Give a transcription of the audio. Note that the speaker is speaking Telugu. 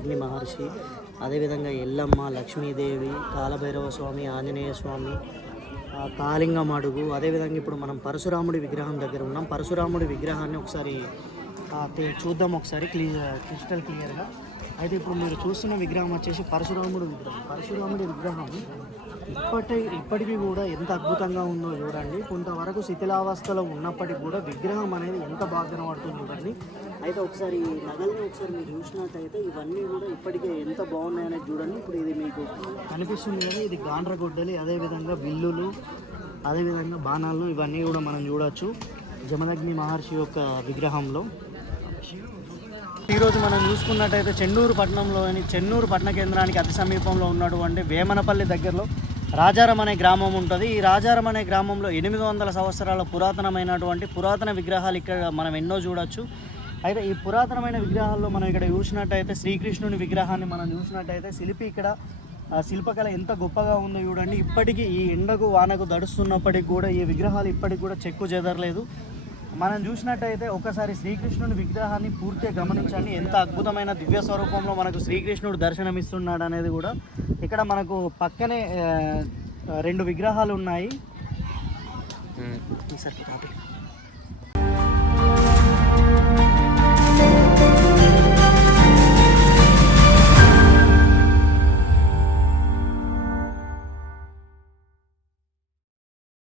జమదగ్ని మహర్షి, అదేవిధంగా ఎల్లమ్మ, లక్ష్మీదేవి, కాలభైరవ స్వామి, ఆంజనేయ స్వామి, కాళింగం అడుగు, అదేవిధంగా ఇప్పుడు మనం పరశురాముడి విగ్రహం దగ్గర ఉన్నాం. పరశురాముడి విగ్రహాన్ని ఒకసారి చూద్దాం, ఒకసారి క్రిస్టల్ క్లియర్గా. అయితే ఇప్పుడు మీరు చూస్తున్న విగ్రహం వచ్చేసి పరశురాముడి విగ్రహం. పరశురాముడి విగ్రహం ఇప్పటికీ కూడా ఎంత అద్భుతంగా ఉందో చూడండి. కొంతవరకు శిథిలావస్థలో ఉన్నప్పటికీ కూడా విగ్రహం అనేది ఎంత బాగా కనబడుతుంది చూడండి. అయితే ఒకసారి నగల్ని ఒకసారి మీరు చూసినట్టయితే ఇవన్నీ కూడా ఇప్పటికే ఎంత బాగున్నాయనేది చూడండి. ఇప్పుడు ఇది మీకు కనిపిస్తుంది కదా, ఇది గాండ్రగొడ్డలి, అదేవిధంగా విల్లులు, అదేవిధంగా బాణాలను ఇవన్నీ కూడా మనం చూడవచ్చు జమదగ్ని మహర్షి యొక్క విగ్రహంలో. ఈరోజు మనం చూసుకున్నట్టయితే చెన్నూరు పట్టణ కేంద్రానికి అతి సమీపంలో ఉన్నటువంటి వేమనపల్లి దగ్గరలో రాజారం అనే గ్రామం ఉంటుంది. ఈ రాజారం అనే గ్రామంలో 800 సంవత్సరాల పురాతన విగ్రహాలు ఇక్కడ మనం ఎన్నో చూడొచ్చు. అయితే ఈ పురాతనమైన విగ్రహాల్లో మనం ఇక్కడ చూసినట్టయితే శ్రీకృష్ణుని విగ్రహాన్ని మనం చూసినట్టయితే శిల్పి ఇక్కడ శిల్పకళ ఎంత గొప్పగా ఉందో చూడండి. ఇప్పటికీ ఈ ఎండకు వానకు దడుస్తున్నప్పటికి కూడా ఈ విగ్రహాలు ఇప్పటికి కూడా చెక్కు చెదరలేదు. మనం చూసినట్టయితే ఒకసారి శ్రీకృష్ణుని విగ్రహాన్ని పూర్తిగా గమనించండి. ఎంత అద్భుతమైన దివ్య స్వరూపంలో మనకు శ్రీకృష్ణుడు దర్శనమిస్తున్నాడు అనేది కూడా. ఇక్కడ మనకు పక్కనే 2 విగ్రహాలు ఉన్నాయి.